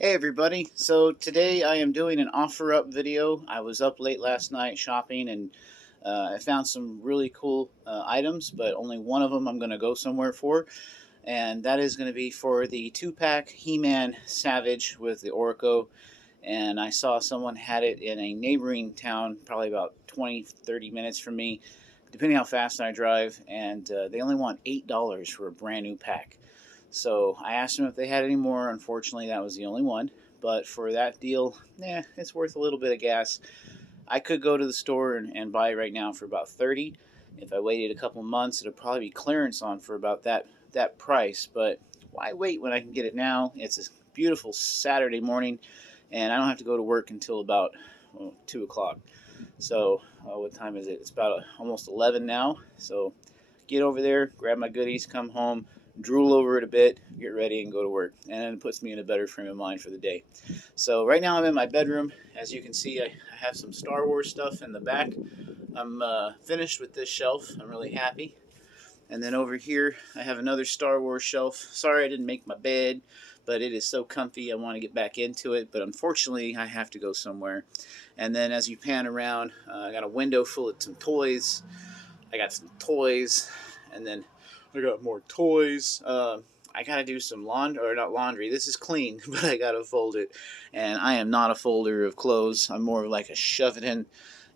Hey everybody, so today I am doing an offer up video. I was up late last night shopping and I found some really cool items, but only one of them I'm going to go somewhere for, and that is going to be for the 2-pack He-Man Savage with the Orco. And I saw someone had it in a neighboring town, probably about 20-30 minutes from me, depending how fast I drive, and they only want $8 for a brand new pack. So I asked them if they had any more. Unfortunately, that was the only one. But for that deal, it's worth a little bit of gas. I could go to the store and buy it right now for about 30. If I waited a couple months, it'd probably be clearance on for about that price. But why wait when I can get it now? It's a beautiful Saturday morning, and I don't have to go to work until about 2 o'clock. So what time is it? It's about almost 11 now. So get over there, grab my goodies, come home, drool over it a bit, get ready, and go to work. And it puts me in a better frame of mind for the day. So right now I'm in my bedroom. As you can see, I have some Star Wars stuff in the back. I'm finished with this shelf. I'm really happy. And then over here, I have another Star Wars shelf. Sorry I didn't make my bed, but it is so comfy. I want to get back into it, but unfortunately, I have to go somewhere. And then as you pan around, I got a window full of some toys. I got some toys, and then I got more toys. I gotta do some laundry, or not laundry. This is clean, but I gotta fold it. And I am not a folder of clothes. I'm more of like a shove it in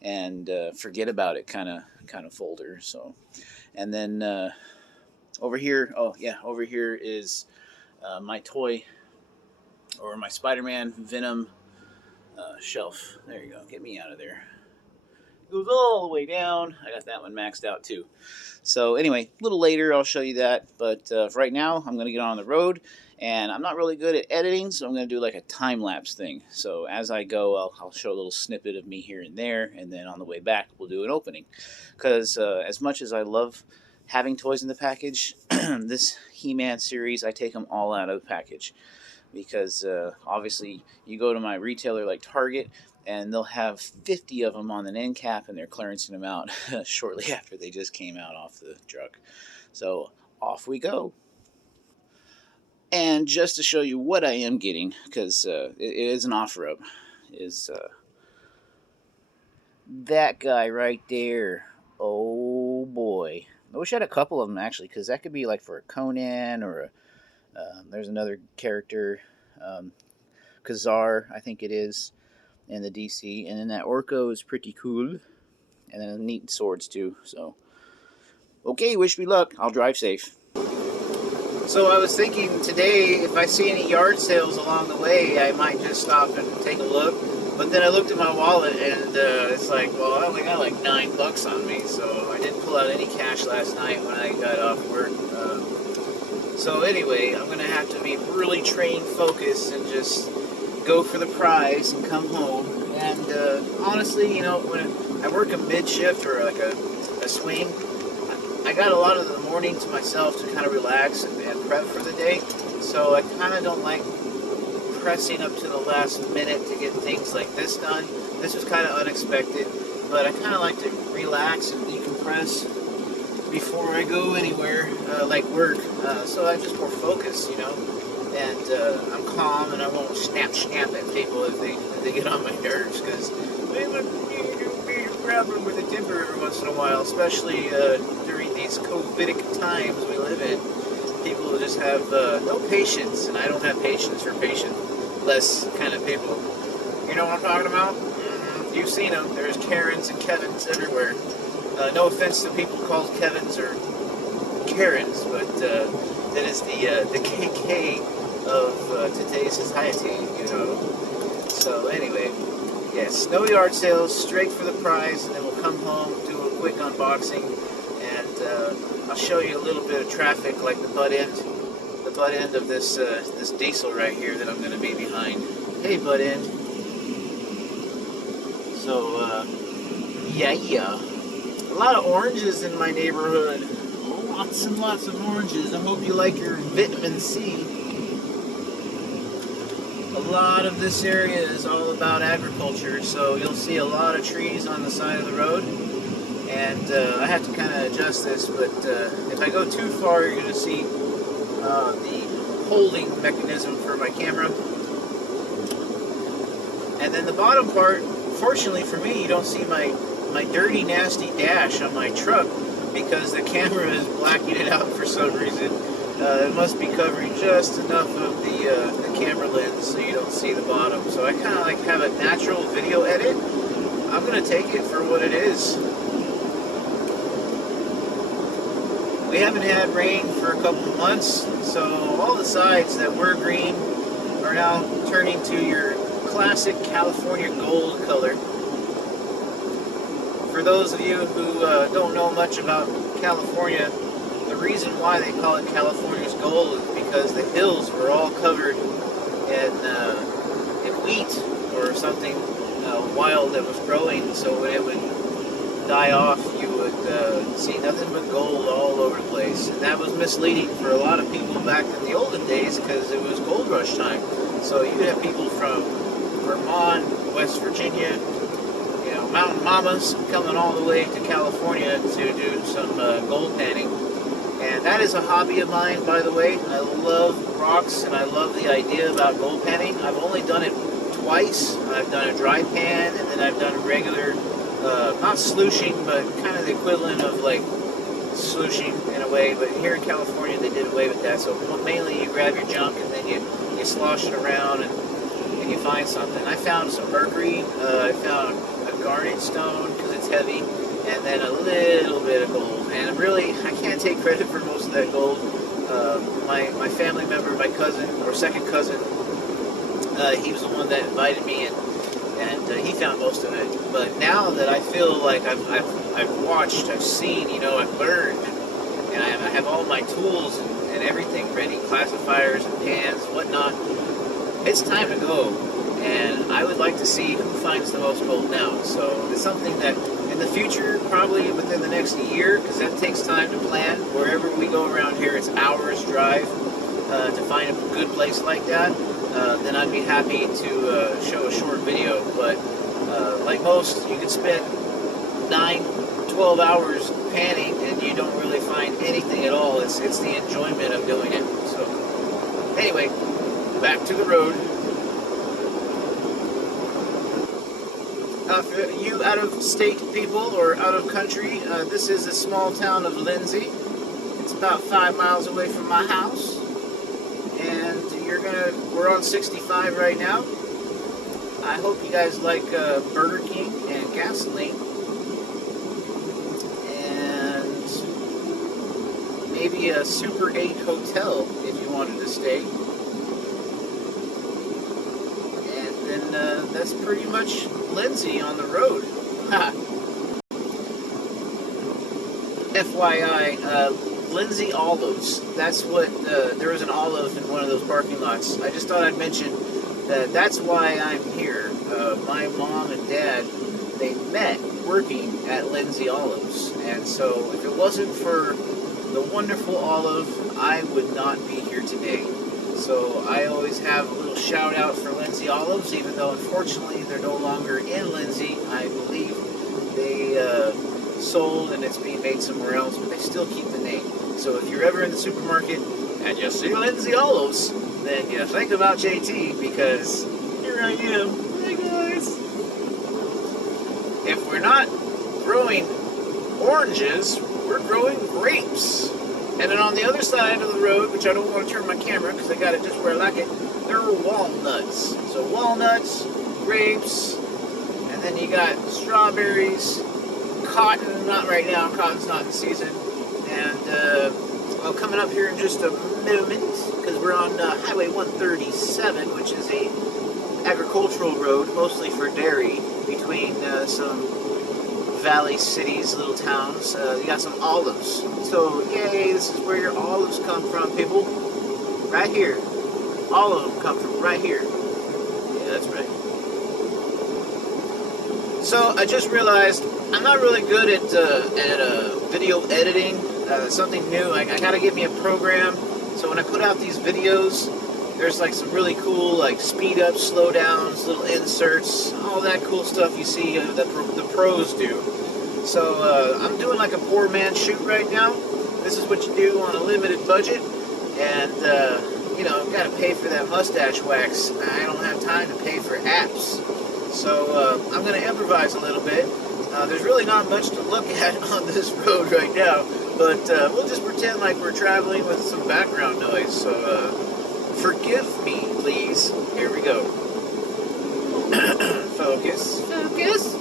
and forget about it kind of folder. So, and then over here, over here is my toy or my Spider-Man Venom shelf. There you go. Get me out of there. It goes all the way down. I got that one maxed out too. So anyway, a little later I'll show you that. But right now I'm going to get on the road. And I'm not really good at editing, so I'm going to do like a time-lapse thing. So as I go, I'll show a little snippet of me here and there. And then on the way back, we'll do an opening. Because as much as I love having toys in the package, this He-Man series, I take them all out of the package. Because obviously you go to my retailer like Target, and they'll have 50 of them on an end cap, and they're clearancing them out shortly after they just came out off the truck. So off we go. And just to show you what I am getting, because it is an offer up, is that guy right there. Oh boy. I wish I had a couple of them actually, because that could be like for a Conan or a. There's another character, Kazar, I think it is, in the DC, and then that Orco is pretty cool, and then neat swords too. So, okay, wish me luck. I'll drive safe. So I was thinking today, if I see any yard sales along the way, I might just stop and take a look. But then I looked at my wallet, and it's like, well, I only got like $9 on me, so I didn't pull out any cash last night when I got off work. So anyway, I'm going to have to be really train focused and just go for the prize and come home. And honestly, you know, when I work a mid-shift or like a swing, I got a lot of the morning to myself to kind of relax and prep for the day. So I kind of don't like pressing up to the last minute to get things like this done. This was kind of unexpected, but I kind of like to relax and decompress before I go anywhere, like work, so I'm just more focused, you know, and I'm calm, and I won't snap at people if they get on my nerves, because they would grab them with a temper every once in a while, especially during these COVIDic times we live in. People just have no patience, and I don't have patience for patient-less kind of people. You know what I'm talking about? You've seen them. There's Karens and Kevins everywhere. No offense to people called Kevins or Karens, but that is the KK of today's society, you know. So anyway, yes, no yard sales, straight for the prize, and then we'll come home, do a quick unboxing, and I'll show you a little bit of traffic, like the butt end of this this diesel right here that I'm going to be behind. Hey, butt end. So yeah. A lot of oranges in my neighborhood. Lots and lots of oranges. I hope you like your vitamin C. A lot of this area is all about agriculture, so you'll see a lot of trees on the side of the road. And I have to kind of adjust this, but if I go too far, you're going to see the holding mechanism for my camera. And then the bottom part, fortunately for me, you don't see my dirty, nasty dash on my truck because the camera is blacking it out for some reason. It must be covering just enough of the camera lens so you don't see the bottom. So I kind of like have a natural video edit. I'm going to take it for what it is. We haven't had rain for a couple of months, so all the sides that were green are now turning to your classic California gold color. For those of you who don't know much about California, the reason why they call it California's gold is because the hills were all covered in wheat or something wild that was growing, so when it would die off, you would see nothing but gold all over the place. And that was misleading for a lot of people back in the olden days because it was gold rush time. So you would have people from Vermont, West Virginia, you know, mountain mamas coming all the way to California to do some gold panning. And that is a hobby of mine, by the way. I love rocks and I love the idea about gold panning. I've only done it twice. I've done a dry pan and then I've done regular, not slushing, but kind of the equivalent of like slushing in a way. But here in California they did away with that. So mainly you grab your junk and then you slosh it around and you find something. I found some mercury, I found a garnet stone because it's heavy, and then a little bit of gold. And really, I can't take credit for most of that gold. My family member, my cousin, or second cousin, he was the one that invited me in, and he found most of it. But now that I feel like I've watched, I've seen, you know, I've learned, and I have all my tools and everything ready, classifiers and pans, whatnot, it's time to go. And I would like to see who finds the most gold now. So it's something that in the future, probably within the next year, because that takes time to plan. Wherever we go around here, it's hours drive to find a good place like that. Then I'd be happy to show a short video. But like most, you could spend 9-12 hours panning and you don't really find anything at all. It's the enjoyment of doing it. So anyway, back to the road. For you out-of-state people or out-of-country, this is the small town of Lindsay. It's about 5 miles away from my house. And we're on 65 right now. I hope you guys like Burger King and gasoline. And maybe a Super 8 hotel if you wanted to stay. That's pretty much Lindsay on the road. Ha! FYI, Lindsay Olives. That's what, there was an olive in one of those parking lots. I just thought I'd mention that that's why I'm here. My mom and dad, they met working at Lindsay Olives. And so if it wasn't for the wonderful olive, I would not be here today. So I always have a little shout out for Lindsay Olives, even though unfortunately they're no longer in Lindsay. I believe they sold and it's being made somewhere else, but they still keep the name. So if you're ever in the supermarket and you see Lindsay Olives, then you think about JT, because here I am. Hey guys! If we're not growing oranges, we're growing grapes. And then on the other side of the road, which I don't want to turn my camera because I got it just where I like it, there are walnuts. So walnuts, grapes, and then you got strawberries, cotton, not right now, cotton's not in season. And well, coming up here in just a moment, because we're on Highway 137, which is a agricultural road, mostly for dairy, between some valley cities, little towns. You got some olives. So, yay, this is where your olives come from, people. Right here. All of them come from right here. Yeah, that's right. So, I just realized I'm not really good at video editing. Something new. I gotta get me a program. So when I put out these videos, there's like some really cool like speed ups, slow downs, little inserts, all that cool stuff you see that the pros do. So I'm doing like a poor man's shoot right now. This is what you do on a limited budget, and you know, got to pay for that mustache wax. I don't have time to pay for apps. So I'm going to improvise a little bit. There's really not much to look at on this road right now, but we'll just pretend like we're traveling with some background noise. So forgive me, please. Here we go. Focus. Focus.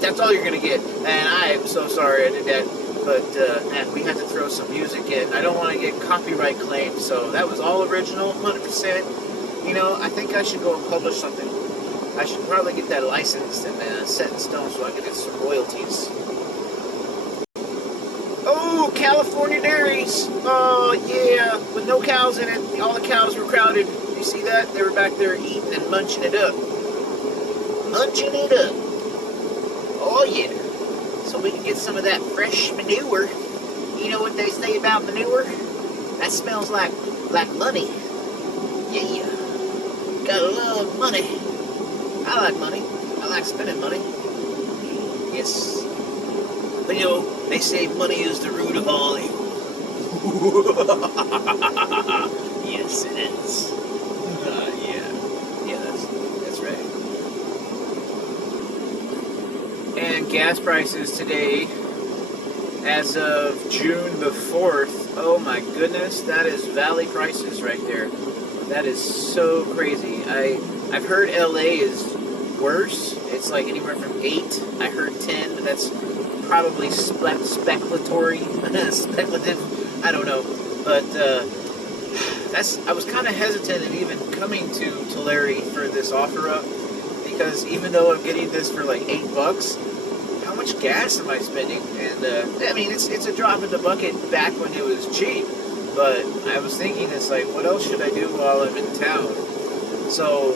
That's all you're going to get. And I am so sorry I did that. But man, we had to throw some music in. I don't want to get copyright claimed. So that was all original, 100%. You know, I think I should go and publish something. I should probably get that licensed and set in stone so I can get some royalties. Oh, California dairies. Oh, yeah. With no cows in it. All the cows were crowded. You see that? They were back there eating and munching it up. Munching it up. Oh, yeah. So we can get some of that fresh manure. You know what they say about manure? That smells like money. Yeah. Gotta love money. I like money. I like spending money. Yes. But you know, they say money is the root of all evil. Yes, it is. Yeah, that's right. And gas prices today, as of June the 4th, oh my goodness, that is valley prices right there. That is so crazy. I've heard LA is worse. It's like anywhere from 8. I heard 10, but that's probably speculative. I don't know. But I was kind of hesitant in even coming to Tulare for this offer up, because even though I'm getting this for like $8, how much gas am I spending? And I mean, it's a drop in the bucket back when it was cheap. But I was thinking, it's like, what else should I do while I'm in town? So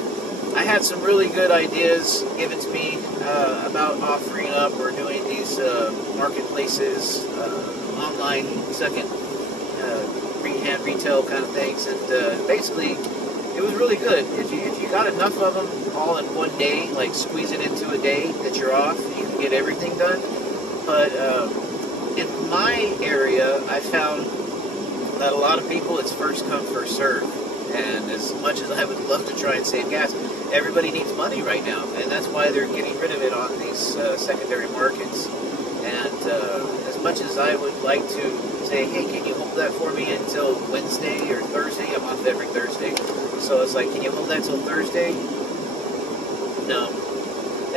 I had some really good ideas given to me about offering up or doing these marketplaces, online second-hand retail kind of things. And basically, it was really good. If you got enough of them all in one day, like squeeze it into a day that you're off, you can get everything done. But in my area, I found that a lot of people, it's first come, first serve. And as much as I would love to try and save gas, everybody needs money right now, and that's why they're getting rid of it on these secondary markets. And as much as I would like to say, hey, can you hold that for me until Wednesday or Thursday? I'm off every Thursday. So it's like, can you hold that till Thursday? No.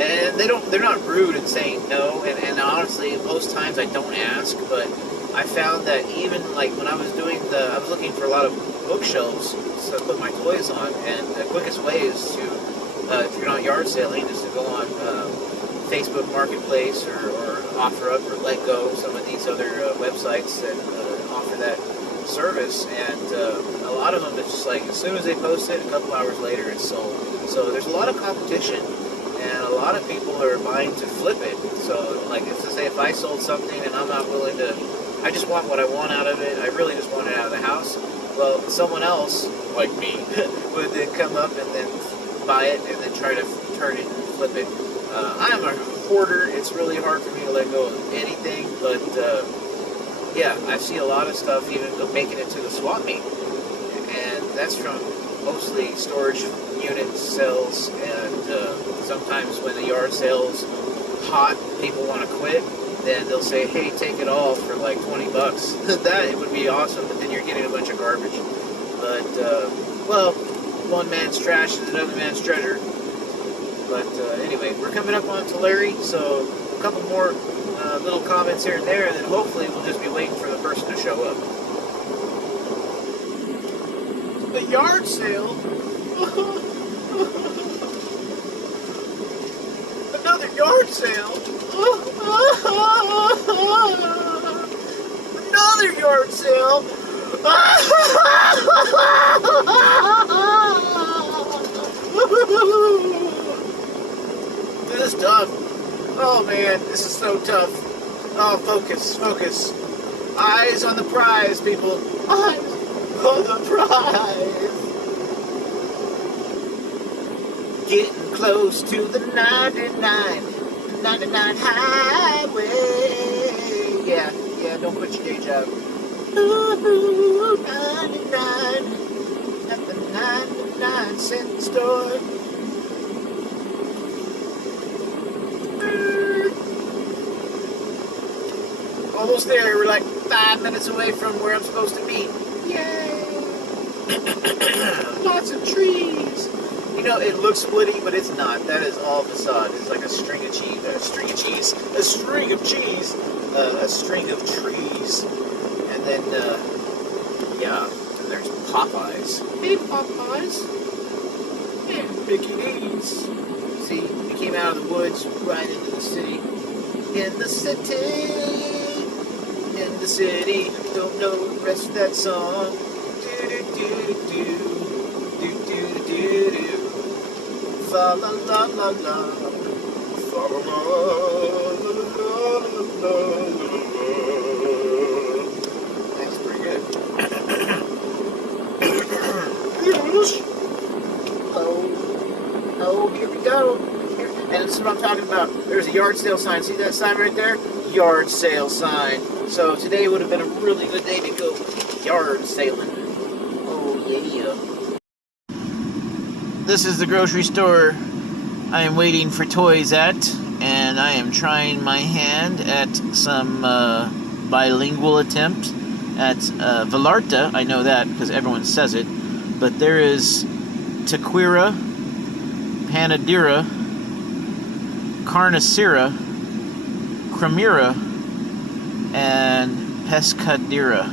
And they're not rude in saying no, and honestly, most times I don't ask, but I found that even like when I was I was looking for a lot of bookshelves to put my toys on, and the quickest way is to, if you're not yard selling, is to go on Facebook Marketplace or OfferUp or Let Go, some of these other websites that offer that service, and a lot of them, it's just like as soon as they post it, a couple hours later it's sold. So there's a lot of competition, and a lot of people are buying to flip it. So like, if I sold something and I'm not willing to, I just want what I want out of it, I really just want it out of the house, well, someone else, like me, would then come up and then buy it and then try to turn it and flip it. I am a hoarder. It's really hard for me to let go of anything, but yeah, I see a lot of stuff even making it to the swap meet, and that's from mostly storage unit sales, and sometimes when the yard sale's hot, people want to quit, then they'll say, hey, take it all for like $20. That would be awesome, but then you're getting a bunch of garbage. But, well, one man's trash is another man's treasure. But anyway, we're coming up on Tulare, so a couple more little comments here and there, and then hopefully we'll just be waiting for the person to show up. The yard sale? Another yard sale? Another yard sale? This is tough. Oh man, this is so tough. Oh, focus. Eyes on the prize, people. Eyes on the prize. Getting close to the 99 highway. Yeah, don't quit your day job. Ooh, 99 at the 99-cent store. Almost there. We're like 5 minutes away from where I'm supposed to be. Yay! Lots of trees. You know, it looks woody, but it's not. That is all facade. It's like a string of cheese. A string of cheese. A string of cheese. A string of trees. And then, yeah. And there's Popeyes. Hey, Popeyes. Yeah, Mickey D's. See, we came out of the woods right into the city. In the city. In the city, don't know the rest of that song. Do-do-do-do-do. Fa la la la la. Fa la la la la. That's pretty good. Oh, here we go. And this is what I'm talking about. There's a yard sale sign. See that sign right there? Yard sale sign. So today would have been a really good day to go yard sailing. Oh yeah. This is the grocery store I am waiting for toys at, and I am trying my hand at some bilingual attempt at Vallarta. I know that because everyone says it, but there is Tequila, Panadera, Carnicera, Cremira, and Pescadera.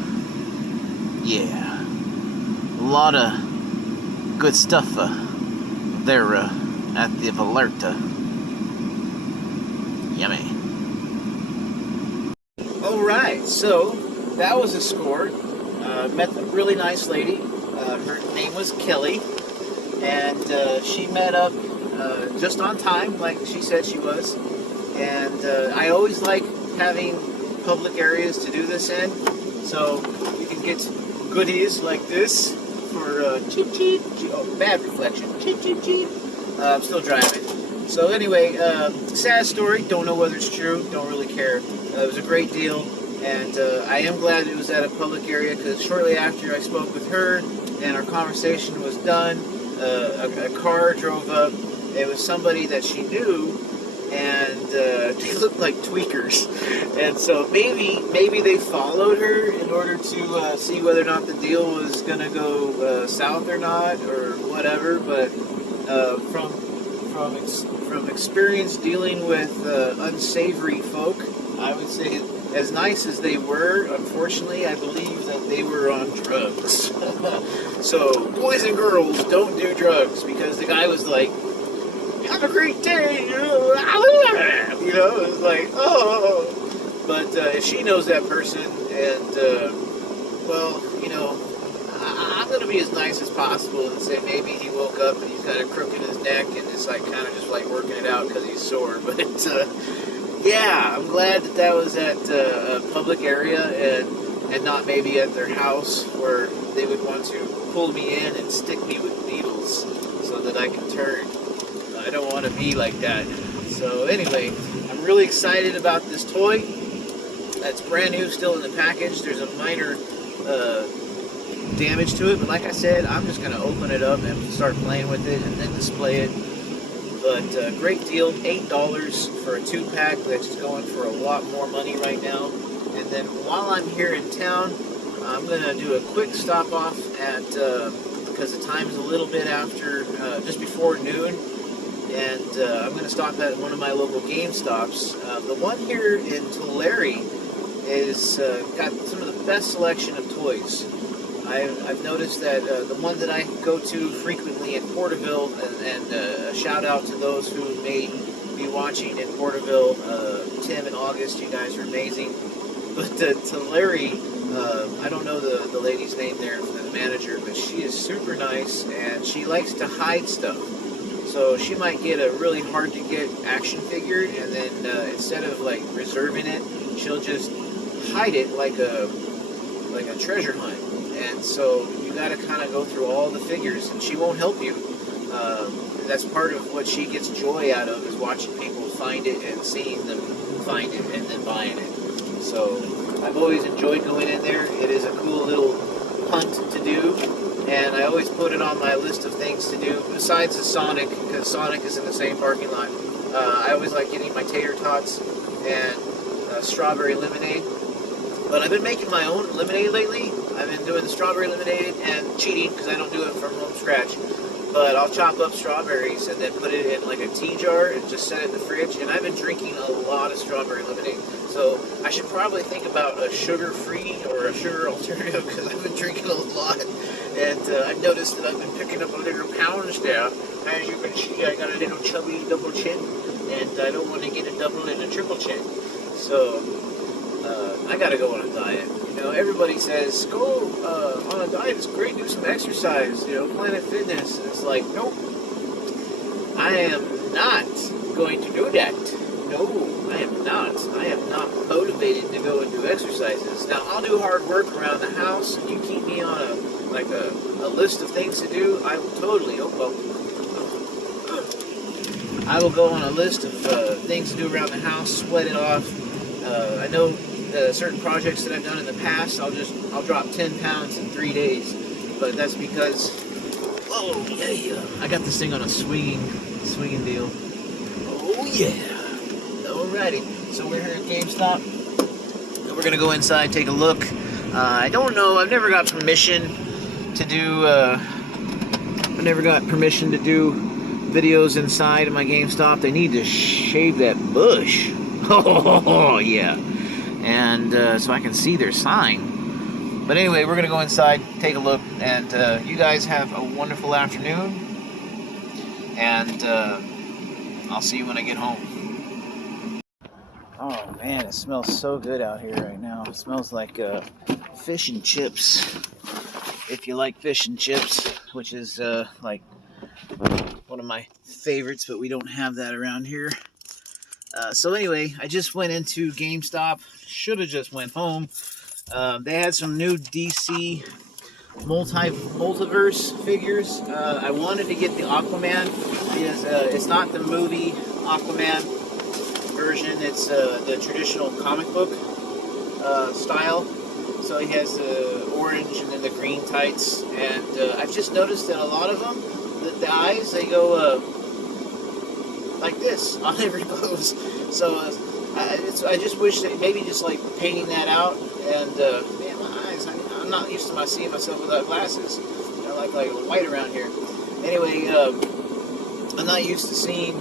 Yeah, a lot of good stuff there at the Vallarta. Yummy. Alright, so that was a score. Met a really nice lady. Her name was Kelly, and she met up just on time, like she said she was. And I always like having public areas to do this in, so you can get goodies like this for cheap, cheap. Oh, bad reflection. Cheap, cheap, cheap. I'm still driving. So anyway, sad story. Don't know whether it's true. Don't really care. It was a great deal, and I am glad it was at a public area, because shortly after I spoke with her and our conversation was done, a car drove up. It was somebody that she knew, and they looked like tweakers, and so maybe they followed her in order to see whether or not the deal was gonna go south or not, or whatever. But from experience dealing with unsavory folk, I would say, as nice as they were, unfortunately, I believe that they were on drugs. So boys and girls, don't do drugs, because the guy was like, "Have a great day," you know, it was like, oh. But if she knows that person, and well, you know, I'm gonna be as nice as possible and say maybe he woke up and he's got a crook in his neck and is like kind of just like working it out because he's sore. But yeah, I'm glad that was at a public area and not maybe at their house, where they would want to pull me in and stick me with needles so that I can turn. I don't want to be like that. So anyway, I'm really excited about this toy. It's brand new, still in the package. There's a minor damage to it, but like I said, I'm just going to open it up and start playing with it and then display it. But great deal, $8 for a 2-pack. That's going for a lot more money right now. And then while I'm here in town, I'm going to do a quick stop off at, because the time's a little bit after, just before noon. And I'm going to stop at one of my local GameStops. The one here in Tulare is got some of the best selection of toys. I've noticed that the one that I go to frequently in Porterville, and a shout out to those who may be watching in Porterville, Tim and August, you guys are amazing. But Tulare, I don't know the lady's name there, the manager, but she is super nice, and she likes to hide stuff. So she might get a really hard to get action figure, and then instead of like reserving it, she'll just hide it like a treasure hunt. And so you got to kind of go through all the figures, and she won't help you. That's part of what she gets joy out of, is watching people find it and seeing them find it and then buying it. So I've always enjoyed going in there. It is a cool little hunt to do, and I always put it on my list of things to do, besides the Sonic, because Sonic is in the same parking lot. I always like getting my tater tots and strawberry lemonade. But I've been making my own lemonade lately. I've been doing the strawberry lemonade and cheating because I don't do it from scratch. But I'll chop up strawberries and then put it in like a tea jar and just set it in the fridge. And I've been drinking a lot of strawberry lemonade. So I should probably think about a sugar-free or a sugar alternative, because I've been drinking a lot. And I've noticed that I've been picking up a little pounds now. As you can see, I got a little chubby double chin. And I don't want to get a double and a triple chin. So I gotta go on a diet. You know, everybody says, go on a diet, it's great, do some exercise, you know, Planet Fitness. And it's like, nope, I am not going to do that. No, I am not. I am not motivated to go and do exercises. Now, I'll do hard work around the house, and you keep me on a list of things to do, I will totally, I will go on a list of things to do around the house, sweat it off. I know certain projects that I've done in the past, I'll drop 10 pounds in 3 days, but that's because, oh yeah, I got this thing on a swinging deal. Oh yeah. Alrighty, so we're here at GameStop, and we're gonna go inside, take a look. I don't know, I've never got permission to do videos inside of my GameStop. They need to shave that bush. Oh yeah. And so I can see their sign. But anyway, we're going to go inside, take a look, and you guys have a wonderful afternoon, and I'll see you when I get home. Oh man, it smells so good out here right now. It smells like fish and chips, if you like fish and chips, which is like one of my favorites, but we don't have that around here. So anyway, I just went into GameStop. Should have just went home. They had some new DC multiverse figures. I wanted to get the Aquaman because it's not the movie Aquaman version. It's the traditional comic book style. So he has the orange and then the green tights. And I've just noticed that a lot of them, the eyes, they go like this on every pose. So I just wish that maybe just like painting that out. And man, my eyes, I'm not used to seeing myself without glasses. I like white around here. Anyway, I'm not used to seeing.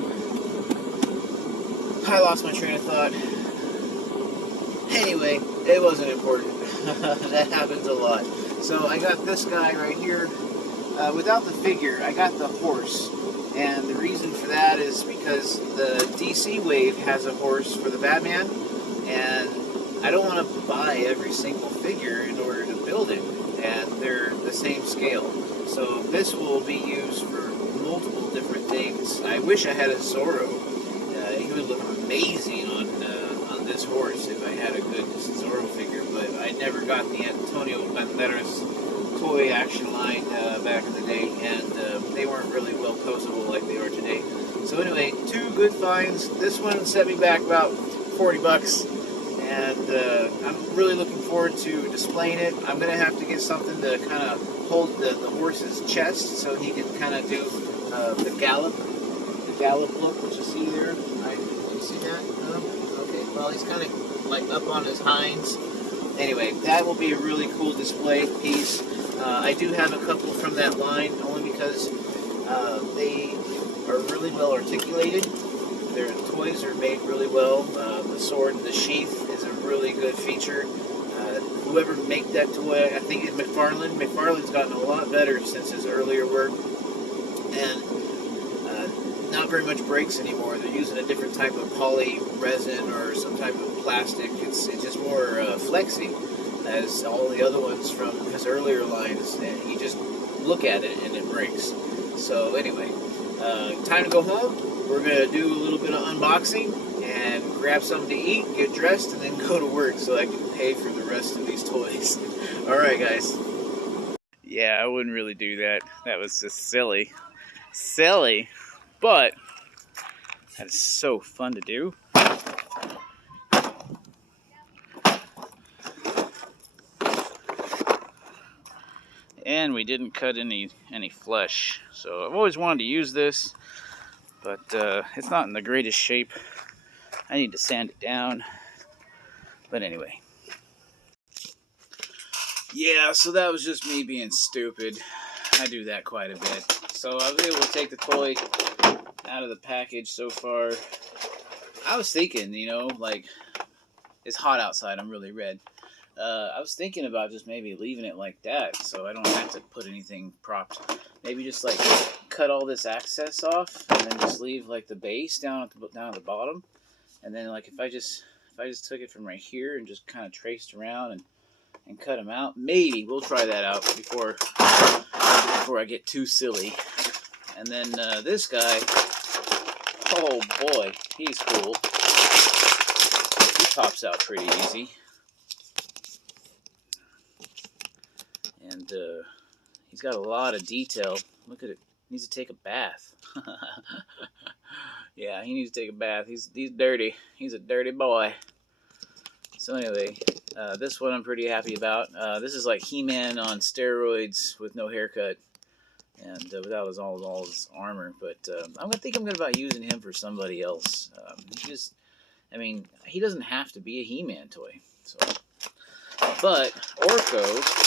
I lost my train of thought. Anyway, it wasn't important. That happens a lot. So I got this guy right here. Without the figure, I got the horse. And the reason for that is because the DC Wave has a horse for the Batman, and I don't want to buy every single figure in order to build it, and they're the same scale. So this will be used for multiple different things. I wish I had a Zorro. He would look amazing on this horse if I had a good Zorro figure, but I never got the Antonio Banderas toy action line back in the day, and they weren't really well posable like they are today. So anyway, two good finds. This one set me back about 40 bucks, and I'm really looking forward to displaying it. I'm going to have to get something to kind of hold the horse's chest so he can kind of do the gallop look, which you see there. You see that? No? Okay, well, he's kind of like up on his hinds. Anyway, that will be a really cool display piece. I do have a couple from that line only because they are really well articulated. Their toys are made really well. The sword and the sheath is a really good feature. Whoever made that toy, I think it's McFarlane. McFarlane's gotten a lot better since his earlier work. And not very much breaks anymore. They're using a different type of poly resin or some type of plastic. It's just more flexy, as all the other ones from his earlier lines. And you just look at it and it breaks. So anyway, time to go home. We're going to do a little bit of unboxing, and grab something to eat, get dressed, and then go to work so I can pay for the rest of these toys. Alright, guys. Yeah, I wouldn't really do that. That was just silly. Silly. But that is so fun to do. And we didn't cut any flesh. So I've always wanted to use this, but it's not in the greatest shape. I need to sand it down. But anyway. Yeah, so that was just me being stupid. I do that quite a bit. So I was able to take the toy out of the package so far. I was thinking, you know, like, it's hot outside. I'm really red. I was thinking about just maybe leaving it like that so I don't have to put anything propped. Maybe just like cut all this access off and then just leave like the base down at the bottom. And then like if I just took it from right here and just kind of traced around and cut them out, maybe we'll try that out before I get too silly. And then this guy, oh boy, he's cool. He pops out pretty easy. And he's got a lot of detail. Look at it. He needs to take a bath. Yeah, he needs to take a bath. He's dirty. He's a dirty boy. So anyway, this one I'm pretty happy about. This is like He-Man on steroids with no haircut. And without all his armor. But I think I'm going to about using him for somebody else. I mean, he doesn't have to be a He-Man toy. So, but Orko...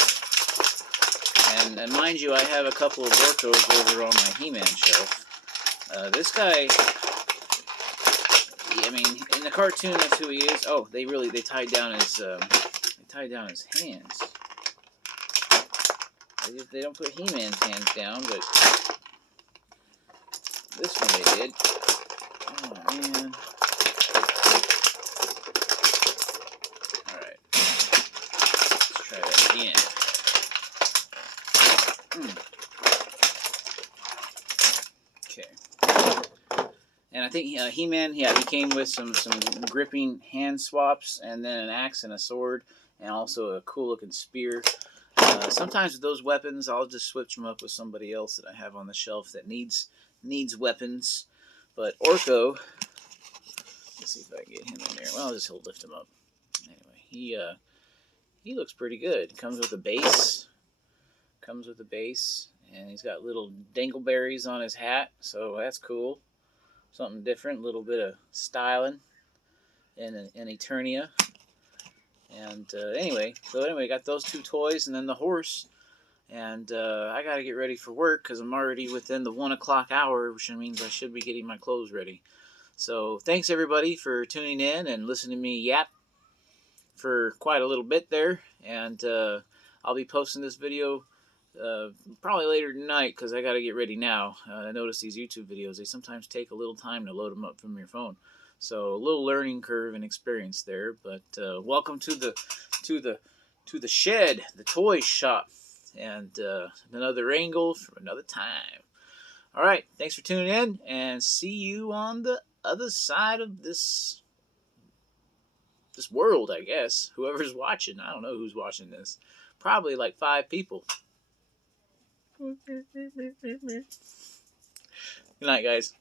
And mind you, I have a couple of Orcos over on my He-Man shelf. This guy, I mean, in the cartoon, that's who he is. Oh, they tied down his hands. They don't put He-Man's hands down, but this one they did. Oh man. All right, let's try that again. Okay. And I think He-Man, yeah, he came with some gripping hand swaps, and then an axe and a sword, and also a cool looking spear. Sometimes with those weapons, I'll just switch them up with somebody else that I have on the shelf that needs weapons. But Orko, let's see if I can get him in there. Well, I'll just lift him up. Anyway, he looks pretty good. Comes with a base. And he's got little dingleberries on his hat, so that's cool. Something different, a little bit of styling in Eternia. And anyway, got those two toys and then the horse. And I got to get ready for work because I'm already within the 1 o'clock hour, which means I should be getting my clothes ready. So thanks everybody for tuning in and listening to me yap for quite a little bit there. And I'll be posting this video probably later tonight because I got to get ready now. I notice these YouTube videos, they sometimes take a little time to load them up from your phone. So a little learning curve and experience there, but welcome to the shed, the toy shop, and another angle for another time. All right, thanks for tuning in, and see you on the other side of this world, I guess. Whoever's watching, I don't know who's watching this. Probably like 5 people. Good night, guys.